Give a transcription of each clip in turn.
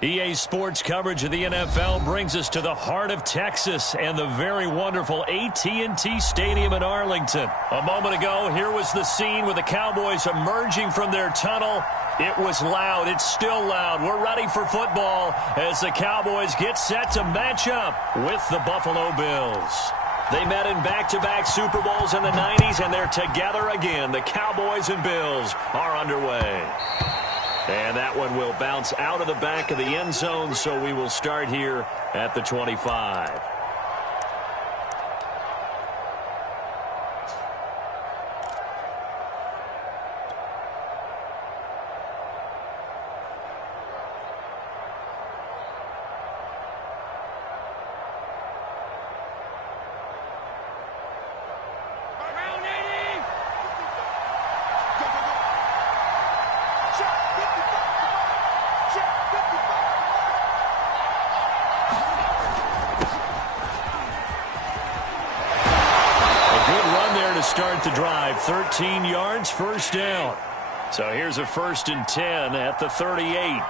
EA Sports coverage of the NFL brings us to the heart of Texas and the very wonderful AT&T Stadium in Arlington. A moment ago, here was the scene with the Cowboys emerging from their tunnel. It was loud. It's still loud. We're ready for football as the Cowboys get set to match up with the Buffalo Bills. They met in back-to-back Super Bowls in the 90s, and they're together again. The Cowboys and Bills are underway. And that one will bounce out of the back of the end zone, so we will start here at the 25. Start the drive, 13 yards, first down. So here's a 1st and 10 at the 38.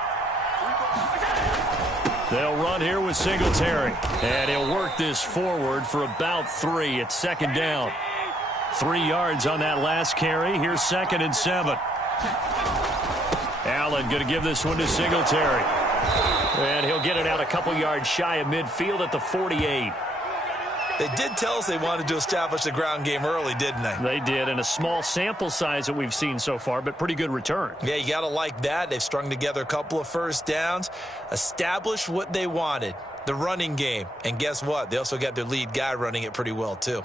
They'll run here with Singletary, and he'll work this forward for about 3. It's 2nd down. 3 yards on that last carry. Here's 2nd and 7. Allen going to give this one to Singletary, and he'll get it out a couple yards shy of midfield at the 48. They did tell us they wanted to establish the ground game early, didn't they? They did, and a small sample size that we've seen so far, but pretty good return. Yeah, you got to like that. They've strung together a couple of first downs, established what they wanted, the running game. And guess what? They also got their lead guy running it pretty well, too.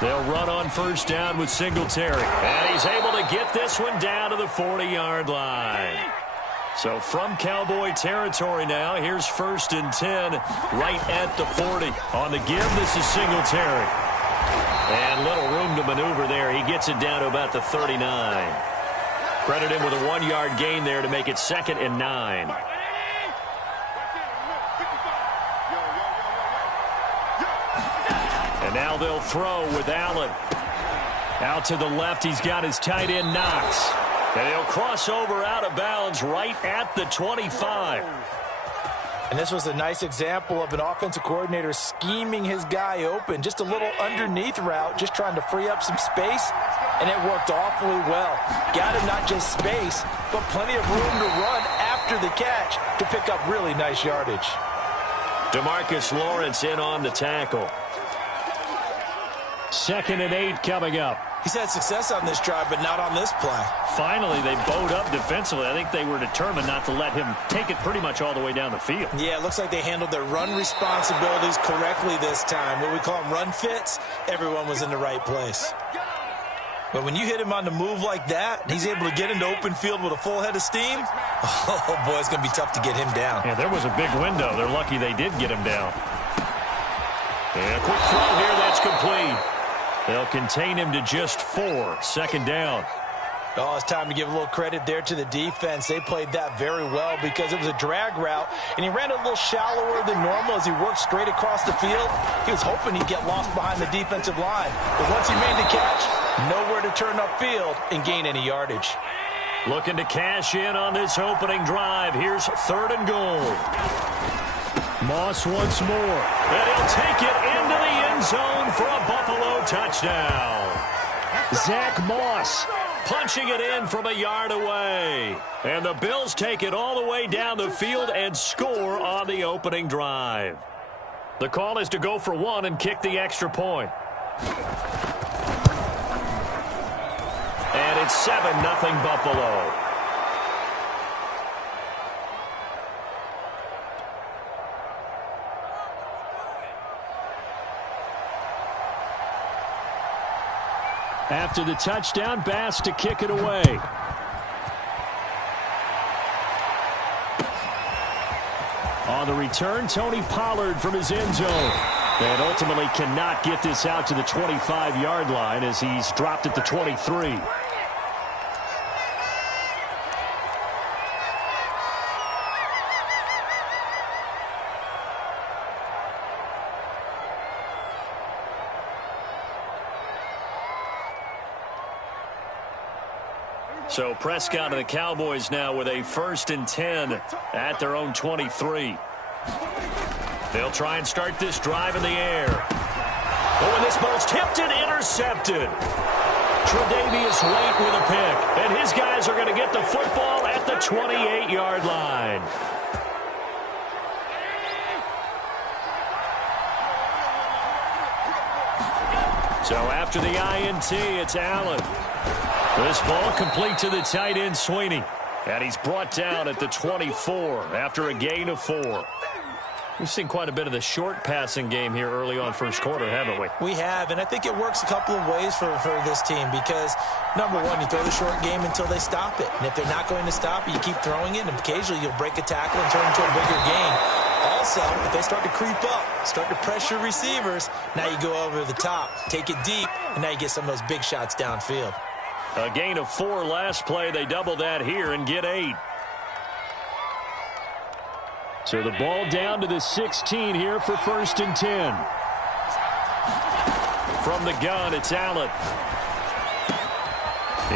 They'll run on 1st down with Singletary. And he's able to get this one down to the 40-yard line. So from Cowboy territory now, here's 1st and 10 right at the 40. On the give, this is Singletary. And little room to maneuver there. He gets it down to about the 39. Credit him with a 1-yard gain there to make it 2nd and 9. And now they'll throw with Allen. Out to the left, he's got his tight end Knox. And he'll cross over out of bounds right at the 25. And this was a nice example of an offensive coordinator scheming his guy open. Just a little underneath route, just trying to free up some space. And it worked awfully well. Got him not just space, but plenty of room to run after the catch to pick up really nice yardage. DeMarcus Lawrence in on the tackle. 2nd and 8 coming up. He's had success on this drive, but not on this play. Finally, they bowed up defensively. I think they were determined not to let him take it pretty much all the way down the field. Yeah, it looks like they handled their run responsibilities correctly this time. What we call them run fits, everyone was in the right place. But when you hit him on the move like that, he's able to get into open field with a full head of steam. Oh, boy, it's going to be tough to get him down. Yeah, there was a big window. They're lucky they did get him down. And a quick throw here, that's complete. They'll contain him to just 4. 2nd down. Oh, it's time to give a little credit there to the defense. They played that very well because it was a drag route, and he ran a little shallower than normal as he worked straight across the field. He was hoping he'd get lost behind the defensive line. But once he made the catch, nowhere to turn upfield and gain any yardage. Looking to cash in on this opening drive. Here's 3rd and goal. Moss once more. And he'll take it into the end zone for a Buffalo touchdown. Zach Moss punching it in from a yard away. And the Bills take it all the way down the field and score on the opening drive. The call is to go for 1 and kick the extra point. And it's 7-0 Buffalo. After the touchdown, Bass to kick it away. On the return, Tony Pollard from his end zone. And ultimately cannot get this out to the 25-yard line as he's dropped at the 23. So Prescott and the Cowboys now with a 1st and 10 at their own 23. They'll try and start this drive in the air. Oh, and this ball's tipped and intercepted. Tre'Davious White with a pick. And his guys are going to get the football at the 28-yard line. So after the INT, it's Allen. This ball complete to the tight end, Sweeney. And he's brought down at the 24 after a gain of 4. We've seen quite a bit of the short passing game here early on first quarter, haven't we? We have, and I think it works a couple of ways for this team because, number one, you throw the short game until they stop it. And if they're not going to stop it, you keep throwing it, and occasionally you'll break a tackle and turn it into a bigger gain. Also, if they start to creep up, start to pressure receivers, now you go over the top, take it deep, and now you get some of those big shots downfield. A gain of 4 last play. They double that here and get 8. So the ball down to the 16 here for 1st and 10. From the gun, it's Allen.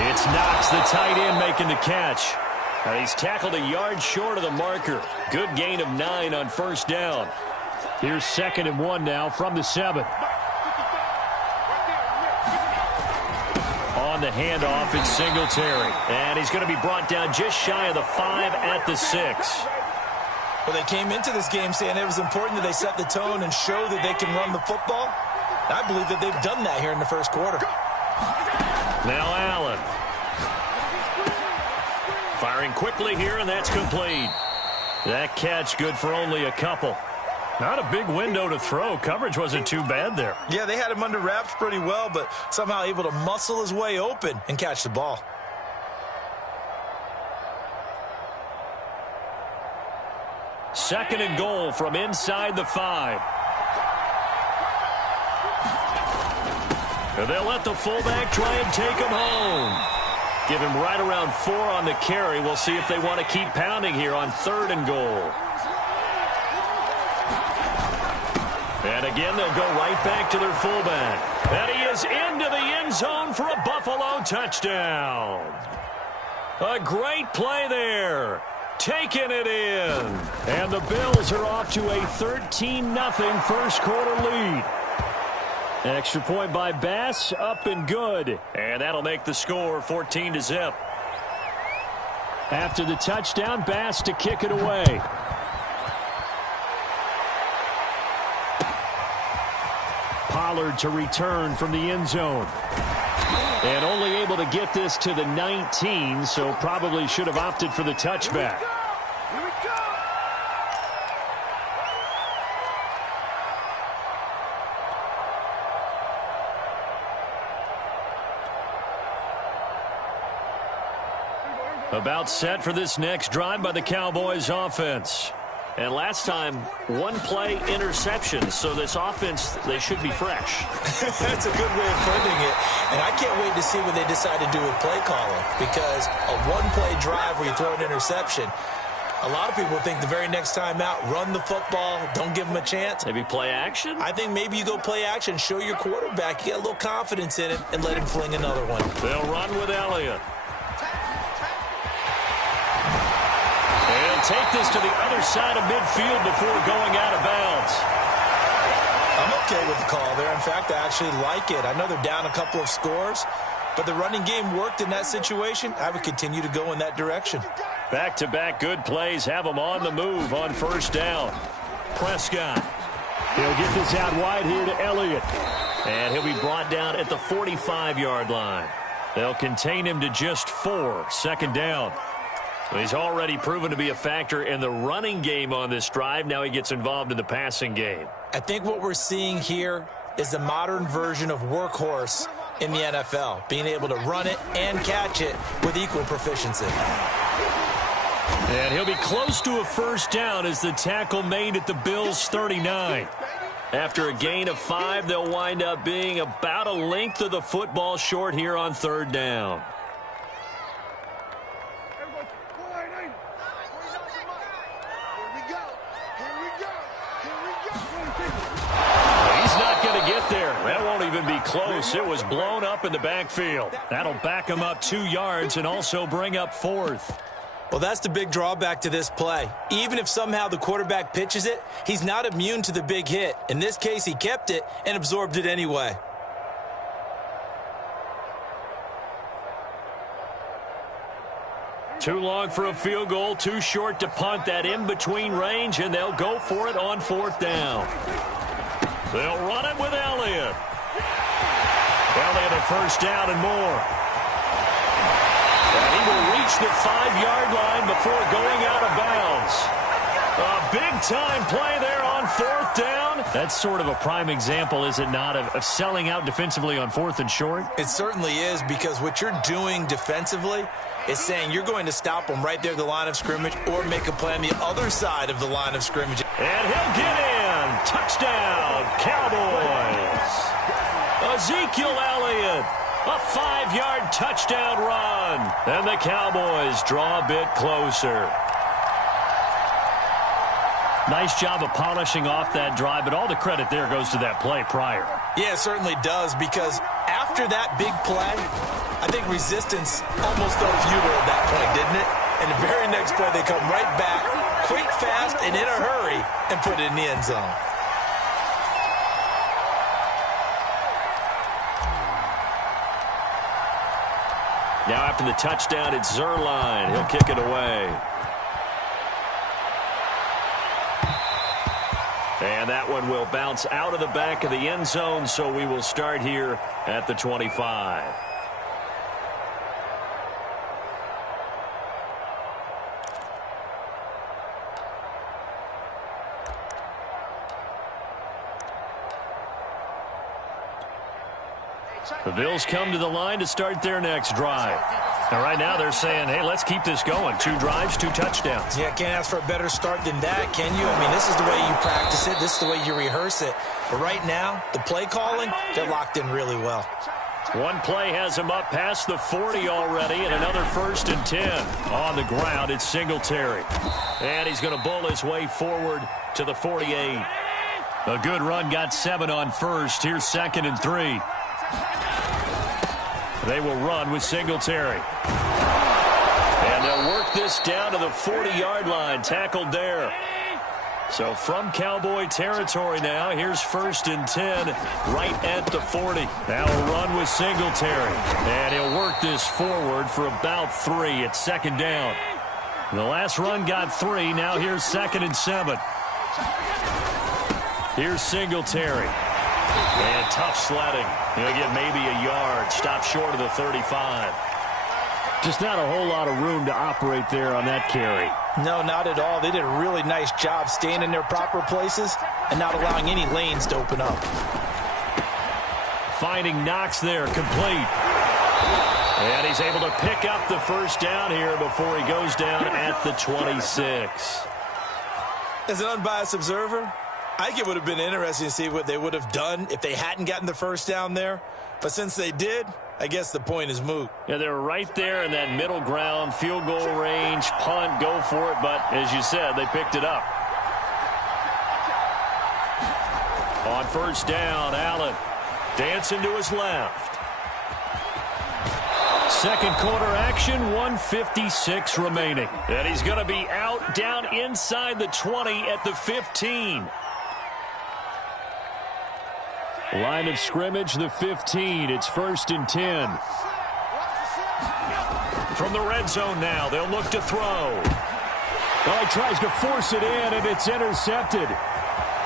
It's Knox, the tight end, making the catch. And he's tackled a yard short of the marker. Good gain of 9 on 1st down. Here's 2nd and 1 now from the 7. On the handoff, it's Singletary. And he's going to be brought down just shy of the 5 at the 6. Well, they came into this game saying it was important that they set the tone and show that they can run the football. I believe that they've done that here in the first quarter. Now Allen. Firing quickly here, and that's complete. That catch good for only a couple. Not a big window to throw. Coverage wasn't too bad there. Yeah, they had him under wraps pretty well, but somehow able to muscle his way open and catch the ball. Second and goal from inside the 5. And they'll let the fullback try and take him home. Give him right around 4 on the carry. We'll see if they want to keep pounding here on 3rd and goal. And again, they'll go right back to their fullback. And he is into the end zone for a Buffalo touchdown. A great play there. Taking it in. And the Bills are off to a 13-0 first quarter lead. Extra point by Bass, up and good. And that'll make the score 14-0. After the touchdown, Bass to kick it away. Pollard to return from the end zone. And only able to get this to the 19, so probably should have opted for the touchback. Here we go. About set for this next drive by the Cowboys offense. And last time, 1-play interception. So this offense, they should be fresh. That's a good way of putting it. And I can't wait to see what they decide to do with play calling. Because a 1-play drive where you throw an interception, a lot of people think the very next time out, run the football, don't give them a chance. Maybe play action? I think maybe you go play action, show your quarterback, you get a little confidence in it, and let him fling another one. They'll run with Elliott. They'll take this to the other side of midfield before going out of bounds. I'm okay with the call there. In fact, I actually like it. I know they're down a couple of scores, but the running game worked in that situation. I would continue to go in that direction. Back-to-back good plays have them on the move on 1st down. Prescott. He'll get this out wide here to Elliott. And he'll be brought down at the 45-yard line. They'll contain him to just 4, 2nd down. He's already proven to be a factor in the running game on this drive. Now he gets involved in the passing game. I think what we're seeing here is the modern version of workhorse in the NFL, being able to run it and catch it with equal proficiency. And he'll be close to a 1st down as the tackle made at the Bills' 39. After a gain of 5, they'll wind up being about a length of the football short here on 3rd down. even be close. It was blown up in the backfield. That'll back him up 2 yards and also bring up 4th. Well, that's the big drawback to this play. Even if somehow the quarterback pitches it, he's not immune to the big hit. In this case, he kept it and absorbed it anyway. Too long for a field goal, too short to punt. That in-between range, and they'll go for it on 4th down. They'll run it with Elliott. Elliott a first down and more. And he will reach the 5-yard line before going out of bounds. A big-time play there on 4th down. That's sort of a prime example, is it not, of selling out defensively on 4th and short? It certainly is, because what you're doing defensively is saying you're going to stop them right there at the line of scrimmage or make a play on the other side of the line of scrimmage. And he'll get in. Touchdown, Cowboys. Ezekiel Elliott, a 5-yard touchdown run. And the Cowboys draw a bit closer. Nice job of polishing off that drive, but all the credit there goes to that play prior. Yeah, it certainly does, because after that big play, I think resistance almost felt futile at that point, didn't it? And the very next play, they come right back, quick, fast, and in a hurry, and put it in the end zone. Now after the touchdown, it's Zerline. He'll kick it away. And that one will bounce out of the back of the end zone, so we will start here at the 25. The Bills come to the line to start their next drive. And right now they're saying, hey, let's keep this going. 2 drives, 2 touchdowns. Yeah, can't ask for a better start than that, can you? I mean, this is the way you practice it. This is the way you rehearse it. But right now, the play calling, they're locked in really well. One play has him up past the 40 already, and another 1st and 10. On the ground, it's Singletary. And he's going to bull his way forward to the 48. A good run, got 7 on 1st. Here's 2nd and 3. They will run with Singletary. And they'll work this down to the 40-yard line. Tackled there. So from Cowboy territory now, here's 1st and 10 right at the 40. Now a run with Singletary. And he'll work this forward for about 3. It's 2nd down. The last run got 3. Now here's 2nd and 7. Here's Singletary. And tough sledding. He'll get maybe a yard. Stop short of the 35. Just not a whole lot of room to operate there on that carry. No, not at all. They did a really nice job staying in their proper places and not allowing any lanes to open up. Finding Knox there, complete. And he's able to pick up the 1st down here before he goes down at the 26. As an unbiased observer, I think it would have been interesting to see what they would have done if they hadn't gotten the 1st down there. But since they did, I guess the point is moot. Yeah, they were right there in that middle ground, field goal range, punt, go for it. But as you said, they picked it up. On 1st down, Allen dancing to his left. 2nd quarter action, 1:56 remaining. And he's going to be out down inside the 20 at the 15. Line of scrimmage, the 15. It's 1st and 10. From the red zone now, they'll look to throw. Well, he tries to force it in, and it's intercepted.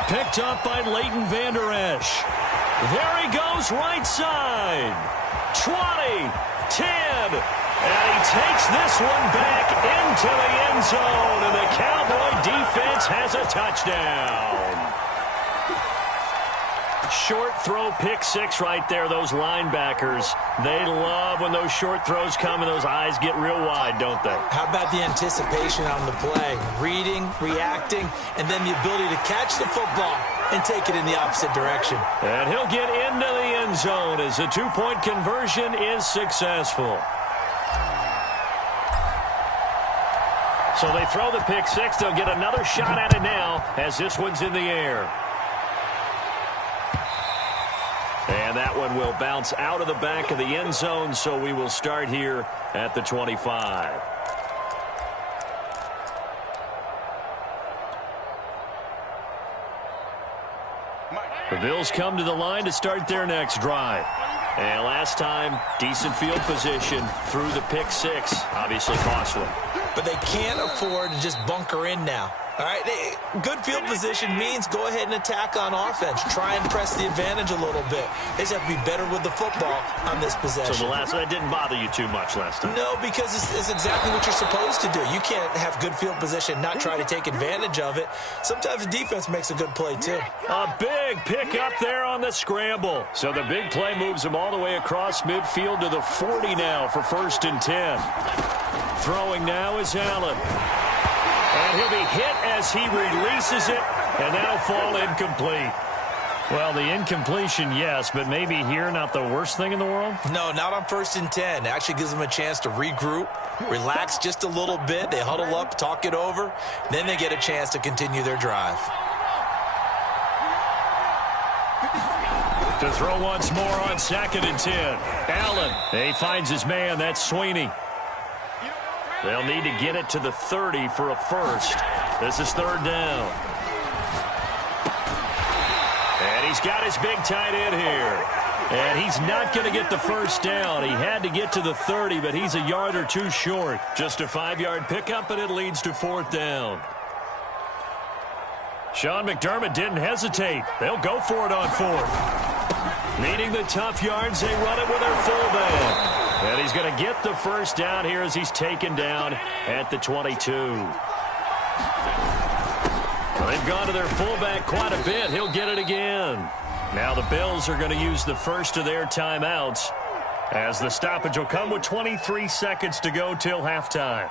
Picked up by Leighton Vander Esch. There he goes, right side. 20, 10, and he takes this one back into the end zone, and the Cowboy defense has a touchdown. Short throw, pick 6 right there. Those linebackers, they love when those short throws come and those eyes get real wide, don't they? How about the anticipation on the play? Reading, reacting, and then the ability to catch the football and take it in the opposite direction. And he'll get into the end zone as the 2-point conversion is successful. So they throw the pick 6. They'll get another shot at it now as this one's in the air. And that that one will bounce out of the back of the end zone, so we will start here at the 25. The Bills come to the line to start their next drive. And last time, decent field position through the pick six. Obviously costly. But they can't afford to just bunker in now. All right, good field position means go ahead and attack on offense. Try and press the advantage a little bit. They just have to be better with the football on this possession. So that didn't bother you too much last time? No, because it's exactly what you're supposed to do. You can't have good field position, not try to take advantage of it. Sometimes the defense makes a good play, too. A big pick up there on the scramble. So the big play moves him all the way across midfield to the 40 now for 1st and 10. Throwing now is Allen. And he'll be hit as he releases it, and that'll fall incomplete. Well, the incompletion, yes, but maybe here not the worst thing in the world? No, not on 1st and 10. It actually gives them a chance to regroup, relax just a little bit. They huddle up, talk it over. Then they get a chance to continue their drive. To throw once more on 2nd and 10. Allen, he finds his man. That's Sweeney. They'll need to get it to the 30 for a first. This is 3rd down. And he's got his big tight end here. And he's not going to get the first down. He had to get to the 30, but he's a yard or two short. Just a 5-yard pickup, and it leads to 4th down. Sean McDermott didn't hesitate. They'll go for it on 4th. Needing the tough yards, they run it with their fullback. And he's going to get the first down here as he's taken down at the 22. Well, they've gone to their fullback quite a bit. He'll get it again. Now the Bills are going to use the first of their timeouts as the stoppage will come with 23 seconds to go till halftime.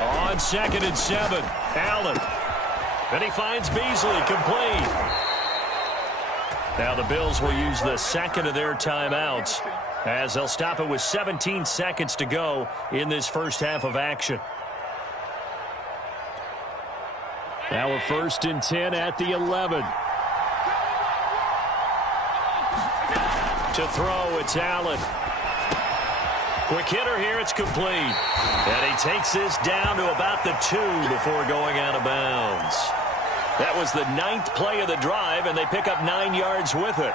On 2nd and 7, Allen. And he finds Beasley, complete. Now the Bills will use the second of their timeouts as they'll stop it with 17 seconds to go in this first half of action. Now a 1st and 10 at the 11. To throw, it's Allen. Quick hitter here, it's complete. And he takes this down to about the 2 before going out of bounds. That was the 9th play of the drive, and they pick up 9 yards with it.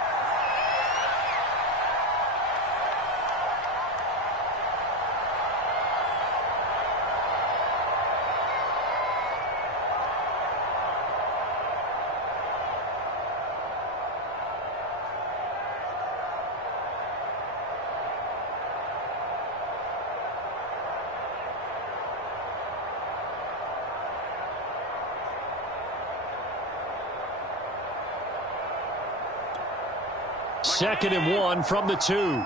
Second and 1 from the 2. Now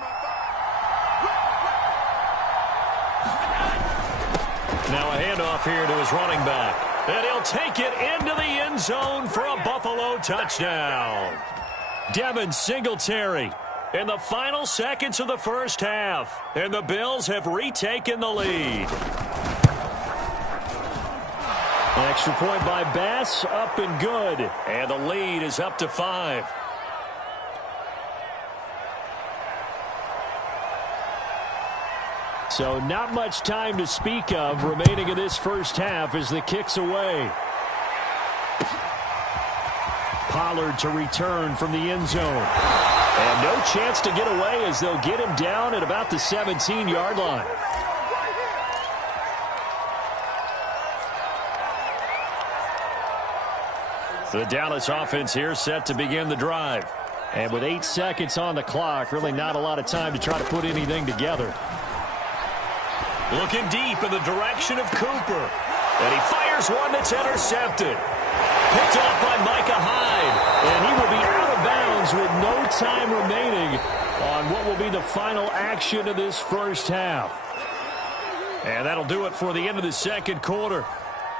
a handoff here to his running back. And he'll take it into the end zone for a Buffalo touchdown. Devin Singletary in the final seconds of the first half. And the Bills have retaken the lead. An extra point by Bass, up and good. And the lead is up to 5. So not much time to speak of remaining in this first half as the kick's away. Pollard to return from the end zone. And no chance to get away as they'll get him down at about the 17-yard line. The Dallas offense here set to begin the drive. And with 8 seconds on the clock, really not a lot of time to try to put anything together. Looking deep in the direction of Cooper. And he fires one that's intercepted. Picked off by Micah Hyde. And he will be out of bounds with no time remaining on what will be the final action of this first half. And that'll do it for the end of the second quarter.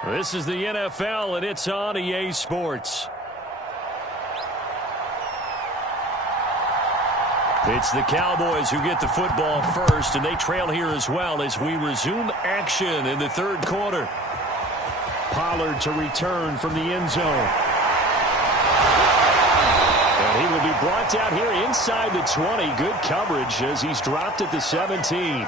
This is the NFL, and it's on EA Sports. It's the Cowboys who get the football first, and they trail here as well as we resume action in the third quarter. Pollard to return from the end zone. And he will be brought down here inside the 20. Good coverage as he's dropped at the 17.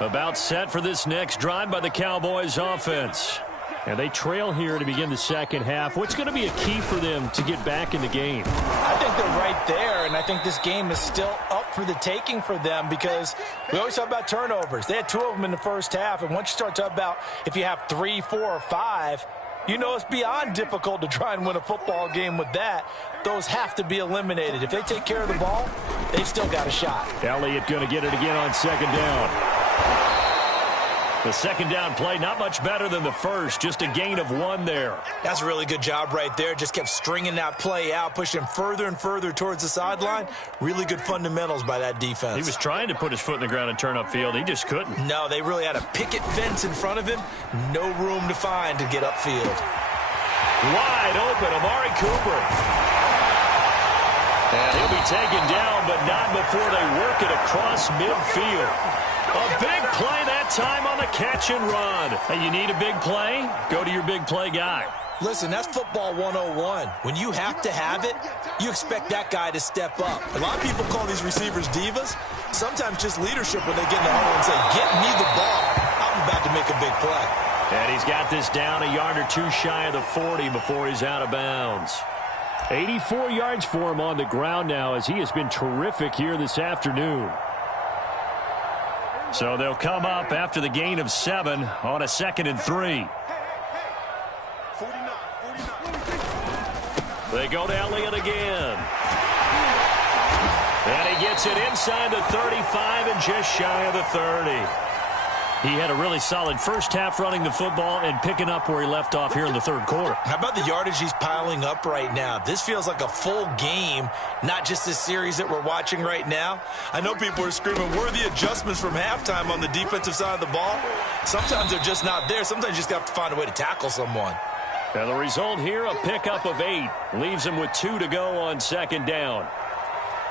About set for this next drive by the Cowboys offense. And they trail here to begin the second half. What's going to be a key for them to get back in the game? I think they're right there, and I think this game is still up for the taking for them because we always talk about turnovers. They had 2 of them in the first half, and once you start talking about if you have 3, 4, or 5, you know it's beyond difficult to try and win a football game with that. Those have to be eliminated. If they take care of the ball, they've still got a shot. Elliott going to get it again on second down. The second down play, not much better than the first, just a gain of 1 there. That's a really good job right there. Just kept stringing that play out, pushing him further and further towards the sideline. Really good fundamentals by that defense. He was trying to put his foot in the ground and turn upfield. He just couldn't. No, they really had a picket fence in front of him. No room to find to get upfield. Wide open, Amari Cooper. And he'll be taken down, but not before they work it across midfield. A big play that time on the catch and run. Hey, you need a big play? Go to your big play guy. Listen, that's football 101. When you have to have it, you expect that guy to step up. A lot of people call these receivers divas. Sometimes just leadership when they get in the huddle and say, get me the ball. I'm about to make a big play. And he's got this down a yard or 2 shy of the 40 before he's out of bounds. 84 yards for him on the ground now as he has been terrific here this afternoon. So they'll come up after the gain of 7 on a 2nd and 3. They go to Elliott again. And he gets it inside the 35 and just shy of the 30. He had a really solid first half running the football and picking up where he left off here in the third quarter. How about the yardage he's piling up right now? This feels like a full game, not just this series that we're watching right now. I know people are screaming, where are the adjustments from halftime on the defensive side of the ball? Sometimes they're just not there. Sometimes you just have to find a way to tackle someone. And the result here, a pickup of 8. Leaves him with 2 to go on second down.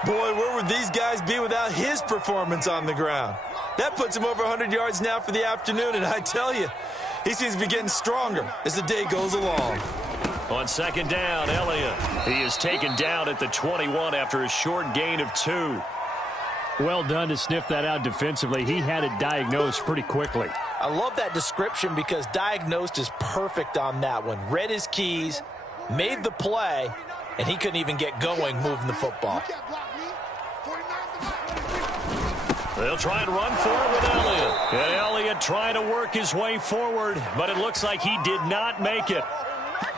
Boy, where would these guys be without his performance on the ground? That puts him over 100 yards now for the afternoon, and I tell you, he seems to be getting stronger as the day goes along. On second down, Elliott. He is taken down at the 21 after a short gain of 2. Well done to sniff that out defensively. He had it diagnosed pretty quickly. I love that description because diagnosed is perfect on that one. Read his keys, made the play, and he couldn't even get going moving the football. They'll try and run for it with Elliott. And Elliott trying to work his way forward, but it looks like he did not make it.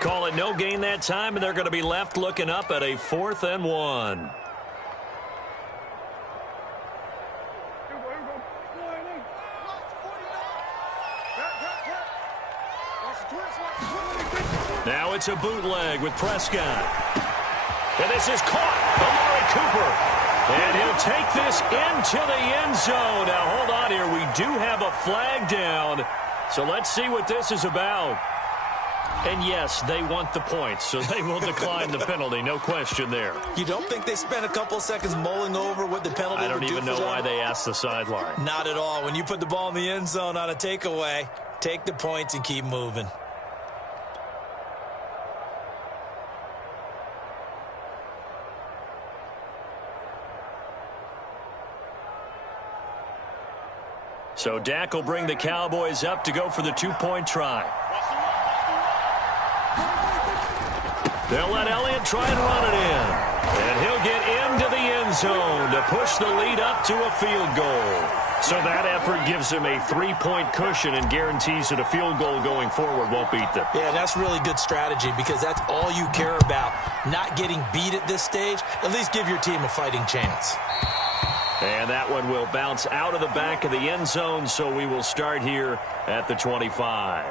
Call it no gain that time, and they're going to be left looking up at a 4th and 1. Now it's a bootleg with Prescott. And this is caught. Amari Cooper. And he'll take this into the end zone. Now, hold on here. We do have a flag down. So let's see what this is about. And, yes, they want the points, so they will decline the penalty. No question there. You don't think they spent a couple of seconds mulling over what the penalty would do? I don't even know why they asked the sideline. Not at all. When you put the ball in the end zone on a takeaway, take the points and keep moving. So Dak will bring the Cowboys up to go for the 2-point try. They'll let Elliott try and run it in. And he'll get into the end zone to push the lead up to a field goal. So that effort gives him a 3-point cushion and guarantees that a field goal going forward won't beat them. Yeah, that's really good strategy because that's all you care about. Not getting beat at this stage. At least give your team a fighting chance. And that one will bounce out of the back of the end zone, so we will start here at the 25.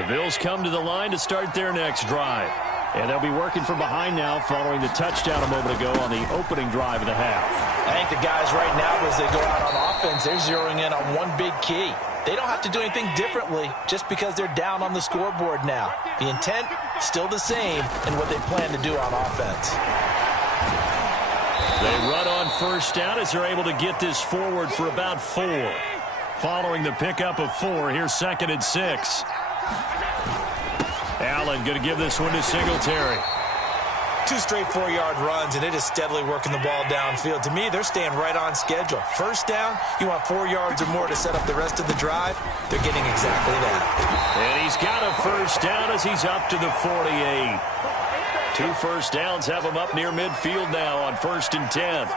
The Bills come to the line to start their next drive. And they'll be working from behind now following the touchdown a moment ago on the opening drive of the half. I think the guys right now, as they go out on offense, they're zeroing in on one big key. They don't have to do anything differently just because they're down on the scoreboard now. The intent, still the same in what they plan to do on offense. They run on first down as they're able to get this forward for about 4. Following the pickup of 4, here's 2nd and 6. Allen going to give this one to Singletary. 2 straight 4-yard runs, and it is steadily working the ball downfield. To me, they're staying right on schedule. First down, you want 4 yards or more to set up the rest of the drive. They're getting exactly that. And he's got a first down as he's up to the 48. 2 first downs have him up near midfield now on 1st and 10.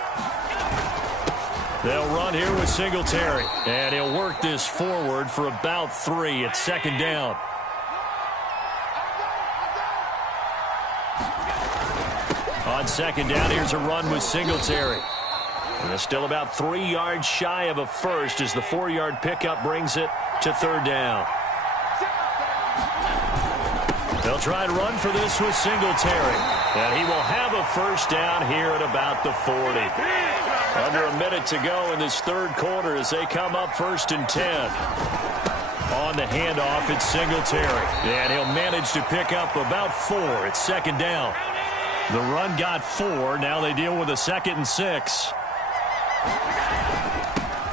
They'll run here with Singletary, and he'll work this forward for about 3. It's 2nd down. On 2nd down, here's a run with Singletary. And it's still about 3 yards shy of a first as the 4-yard pickup brings it to 3rd down. They'll try and run for this with Singletary. And he will have a first down here at about the 40. Under a minute to go in this 3rd quarter as they come up 1st and 10. On the handoff, it's Singletary. And he'll manage to pick up about 4. It's 2nd down. The run got 4. Now they deal with a 2nd and 6.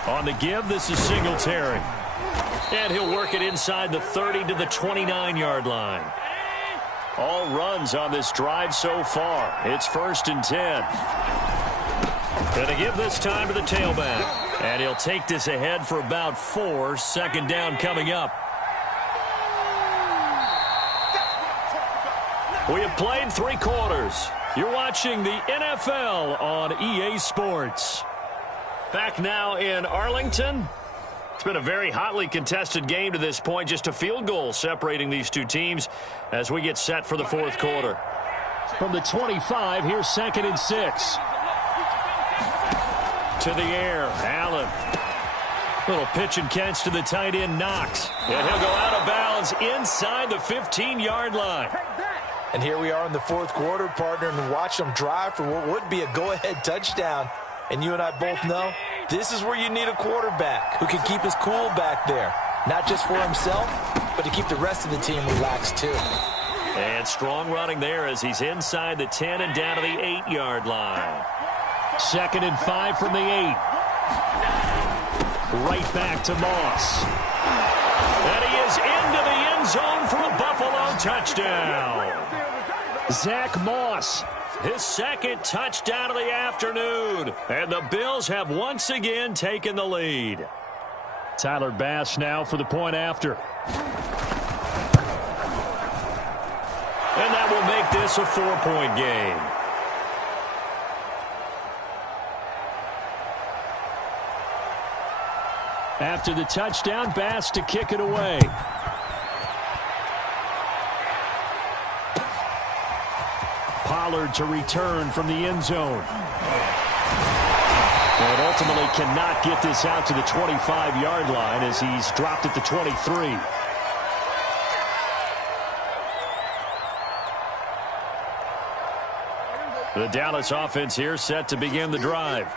On the give, this is Singletary. And he'll work it inside the 30 to the 29-yard line. All runs on this drive so far. It's 1st and 10. Going to give this time to the tailback. And he'll take this ahead for about 4. 2nd down coming up. We have played 3 quarters. You're watching the NFL on EA Sports. Back now in Arlington. It's been a very hotly contested game to this point. Just a field goal separating these 2 teams as we get set for the 4th quarter. From the 25, here's 2nd and 6. To the air, Allen. Little pitch and catch to the tight end, Knox. And he'll go out of bounds inside the 15-yard line. And here we are in the 4th quarter, partner, and watch them drive for what would be a go-ahead touchdown. And you and I both know this is where you need a quarterback who can keep his cool back there. Not just for himself, but to keep the rest of the team relaxed too. And strong running there as he's inside the 10 and down to the 8-yard line. 2nd and 5 from the 8. Right back to Moss. And he is into the end zone for a Buffalo touchdown. Zach Moss. His 2nd touchdown of the afternoon. And the Bills have once again taken the lead. Tyler Bass now for the point after. And that will make this a 4-point game. After the touchdown, Bass to kick it away. Pollard to return from the end zone. And ultimately cannot get this out to the 25-yard line as he's dropped at the 23. The Dallas offense here set to begin the drive.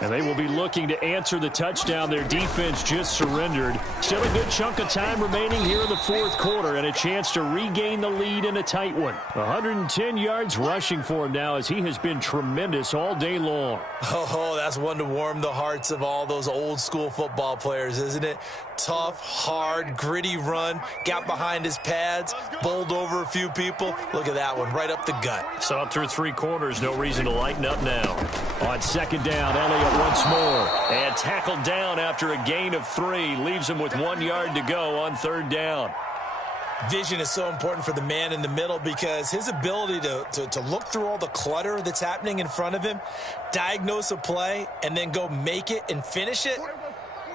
And they will be looking to answer the touchdown their defense just surrendered. Still a good chunk of time remaining here in the 4th quarter and a chance to regain the lead in a tight one. 110 yards rushing for him now as he has been tremendous all day long. Oh, that's one to warm the hearts of all those old school football players, isn't it? Tough, hard, gritty run, got behind his pads, bowled over a few people. Look at that one, right up the gut. Saw it through 3 quarters, no reason to lighten up now. On 2nd down, Elliott once more. And tackled down after a gain of 3. Leaves him with 1 yard to go on 3rd down. Vision is so important for the man in the middle because his ability to look through all the clutter that's happening in front of him, diagnose a play, and then go make it and finish it,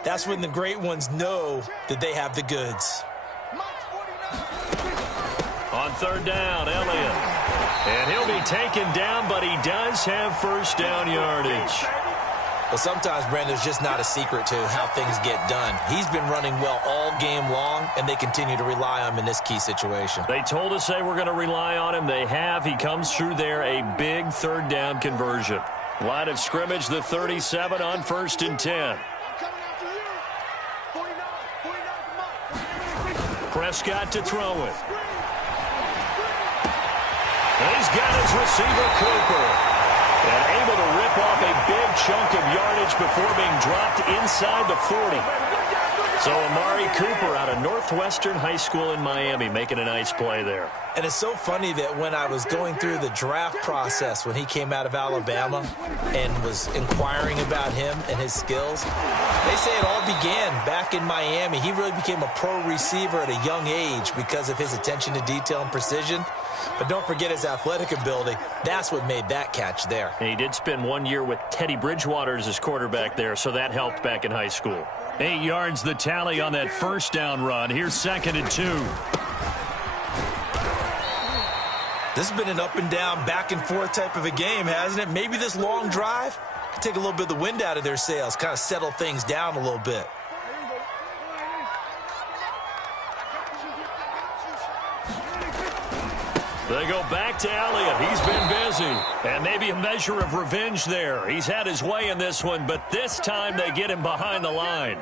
that's when the great ones know that they have the goods. On 3rd down, Elliott. And he'll be taken down, but he does have first down yardage. Well, sometimes, Brandon, there's just not a secret to how things get done. He's been running well all game long, and they continue to rely on him in this key situation. They told us they were going to rely on him. They have. He comes through there, a big third down conversion. Line of scrimmage, the 37 on 1st and 10. Prescott to throw it. He's got his receiver, Cooper. And able to rip off a big chunk of yardage before being dropped inside the 40. So Amari Cooper out of Northwestern High School in Miami making a nice play there. And it's so funny that when I was going through the draft process when he came out of Alabama and was inquiring about him and his skills, they say it all began back in Miami. He really became a pro receiver at a young age because of his attention to detail and precision. But don't forget his athletic ability. That's what made that catch there. And he did spend 1 year with Teddy Bridgewater as his quarterback there, so that helped back in high school. 8 yards the tally on that first down run. Here's 2nd and 2. This has been an up and down, back and forth type of a game, hasn't it? Maybe this long drive could take a little bit of the wind out of their sails, kind of settle things down a little bit. They go back to Elliott. He's been busy. And maybe a measure of revenge there. He's had his way in this one, but this time they get him behind the line.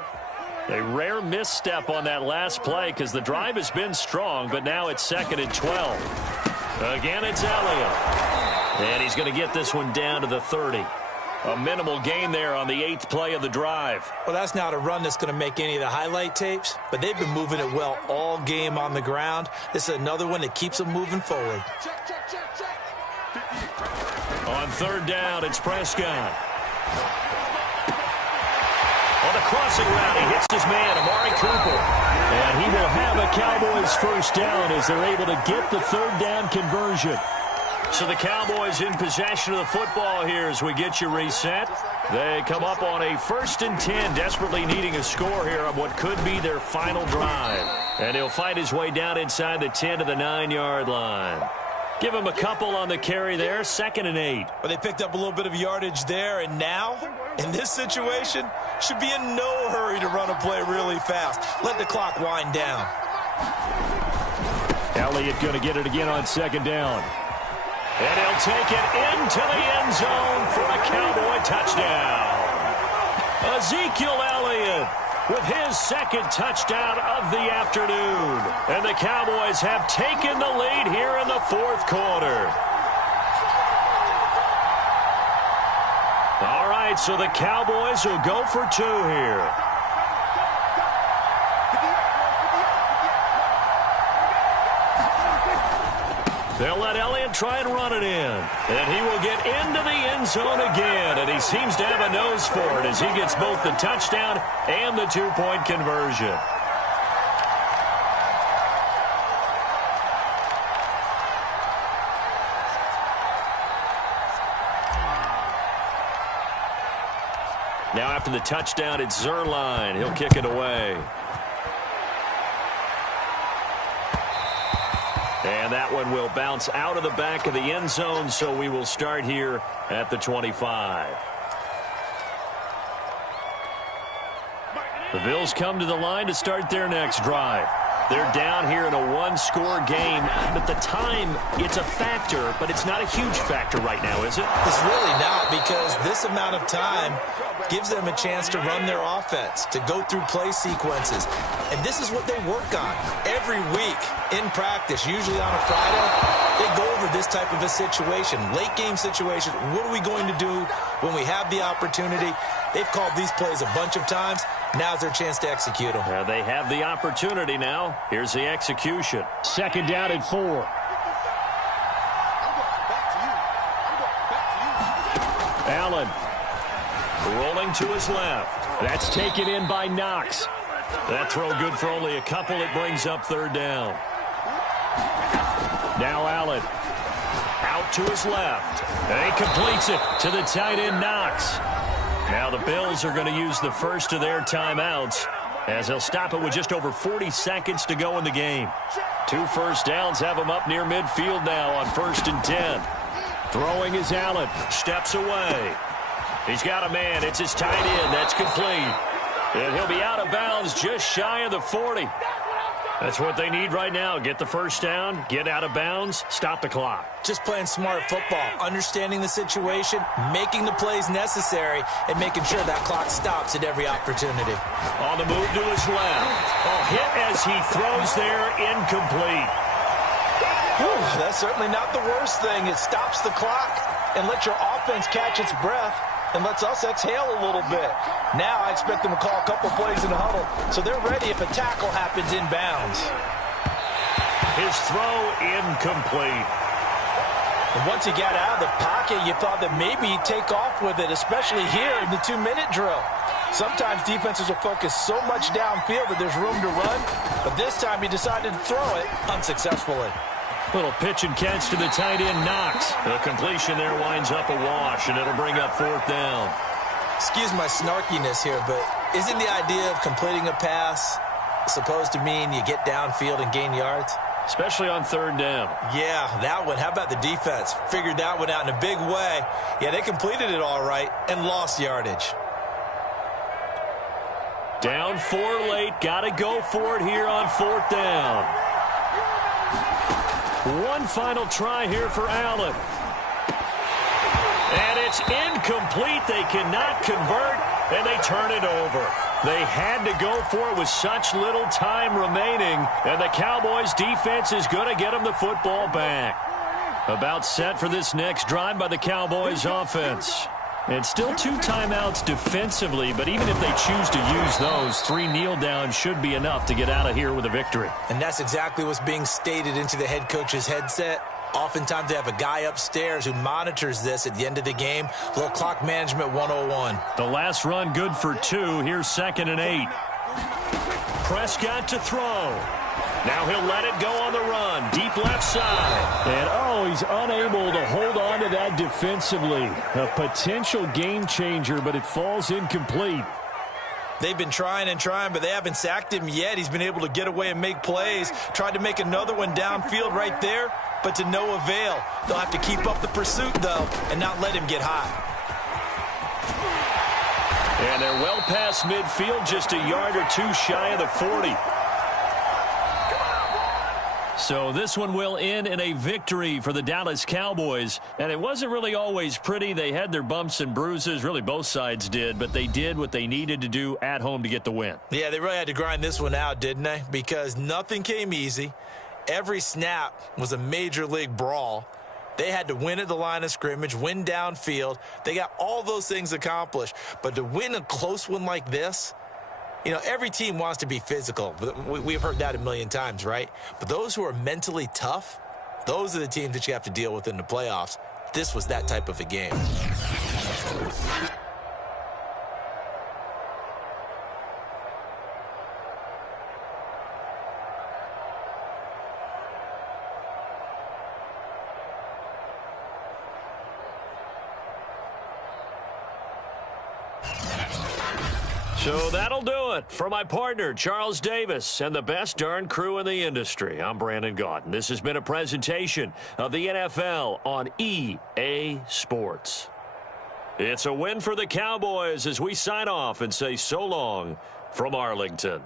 A rare misstep on that last play because the drive has been strong, but now it's 2nd and 12. Again, it's Elliott. And he's going to get this one down to the 30. A minimal gain there on the 8th play of the drive. Well, that's not a run that's going to make any of the highlight tapes, but they've been moving it well all game on the ground. This is another one that keeps them moving forward. On 3rd down, it's Prescott. On the crossing route, he hits his man, Amari Cooper. And he will have a Cowboys first down as they're able to get the 3rd down conversion. So the Cowboys in possession of the football here as we get you reset. They come up on a 1st and 10, desperately needing a score here on what could be their final drive. And he'll fight his way down inside the 10 to the 9-yard line. Give him a couple on the carry there, 2nd and 8. Well, they picked up a little bit of yardage there, and now, in this situation, should be in no hurry to run a play really fast. Let the clock wind down. Elliott going to get it again on 2nd down. And he'll take it into the end zone for a Cowboy touchdown. Ezekiel Elliott with his 2nd touchdown of the afternoon. And the Cowboys have taken the lead here in the 4th quarter. All right, so the Cowboys will go for 2 here. They'll let Elliott try and run it in. And he will get into the end zone again. And he seems to have a nose for it as he gets both the touchdown and the 2-point conversion. Now after the touchdown, it's Zerline. He'll kick it away. And that one will bounce out of the back of the end zone, so we will start here at the 25. The Bills come to the line to start their next drive. They're down here in a 1-score game, but the time, it's a factor, but it's not a huge factor right now, is it? It's really not, because this amount of time gives them a chance to run their offense, to go through play sequences. And this is what they work on every week in practice, usually on a Friday. They go over this type of a situation, late game situation. What are we going to do when we have the opportunity? They've called these plays a bunch of times. Now's their chance to execute them. They have the opportunity now. Here's the execution. 2nd down and 4. Allen rolling to his left. That's taken in by Knox. That throw good for only a couple. It brings up 3rd down. Now Allen out to his left. And he completes it to the tight end Knox. Now the Bills are going to use the first of their timeouts as they'll stop it with just over 40 seconds to go in the game. 2 first downs have them up near midfield now on 1st and 10. Throwing is Allen. Steps away. He's got a man. It's his tight end. That's complete. And he'll be out of bounds just shy of the 40. That's what they need right now. Get the first down, get out of bounds, stop the clock. Just playing smart football, understanding the situation, making the plays necessary, and making sure that clock stops at every opportunity. On the move to his left. Oh, hit as he throws there, incomplete. Whew, that's certainly not the worst thing. It stops the clock and lets your offense catch its breath and lets us exhale a little bit. Now I expect them to call a couple plays in the huddle, so they're ready if a tackle happens inbounds. His throw incomplete. And once he got out of the pocket, you thought that maybe he'd take off with it, especially here in the 2-minute drill. Sometimes defenses will focus so much downfield that there's room to run, but this time he decided to throw it unsuccessfully. Little pitch and catch to the tight end, Knox. The completion there winds up a wash, and it'll bring up 4th down. Excuse my snarkiness here, but isn't the idea of completing a pass supposed to mean you get downfield and gain yards? Especially on 3rd down. Yeah, that one. How about the defense? Figured that one out in a big way. Yeah, they completed it all right and lost yardage. Down 4 late. Got to go for it here on 4th down. One final try here for Allen. And it's incomplete. They cannot convert, and they turn it over. They had to go for it with such little time remaining, and the Cowboys defense is going to get them the football back. About set for this next drive by the Cowboys offense. And still 2 timeouts defensively, but even if they choose to use those, 3 kneel downs should be enough to get out of here with a victory. And that's exactly what's being stated into the head coach's headset. Oftentimes they have a guy upstairs who monitors this at the end of the game. A little clock management 101. The last run good for 2. Here's 2nd and 8. Prescott to throw. Now he'll let it go on the run. Deep left side. And, he's unable to hold on to that defensively. A potential game changer, but it falls incomplete. They've been trying and trying, but they haven't sacked him yet. He's been able to get away and make plays. Tried to make another one downfield right there, but to no avail. They'll have to keep up the pursuit, though, and not let him get high. And they're well past midfield, just a yard or 2 shy of the 40. So this one will end in a victory for the Dallas Cowboys. And it wasn't really always pretty. They had their bumps and bruises. Really, both sides did. But they did what they needed to do at home to get the win. Yeah, they really had to grind this one out, didn't they? Because nothing came easy. Every snap was a major league brawl. They had to win at the line of scrimmage, win downfield. They got all those things accomplished. But to win a close one like this, you know, every team wants to be physical. We've heard that a million times, right? But those who are mentally tough, those are the teams that you have to deal with in the playoffs. This was that type of a game. So that'll do it for my partner, Charles Davis, and the best darn crew in the industry. I'm Brandon Gaudin. This has been a presentation of the NFL on EA Sports. It's a win for the Cowboys as we sign off and say so long from Arlington.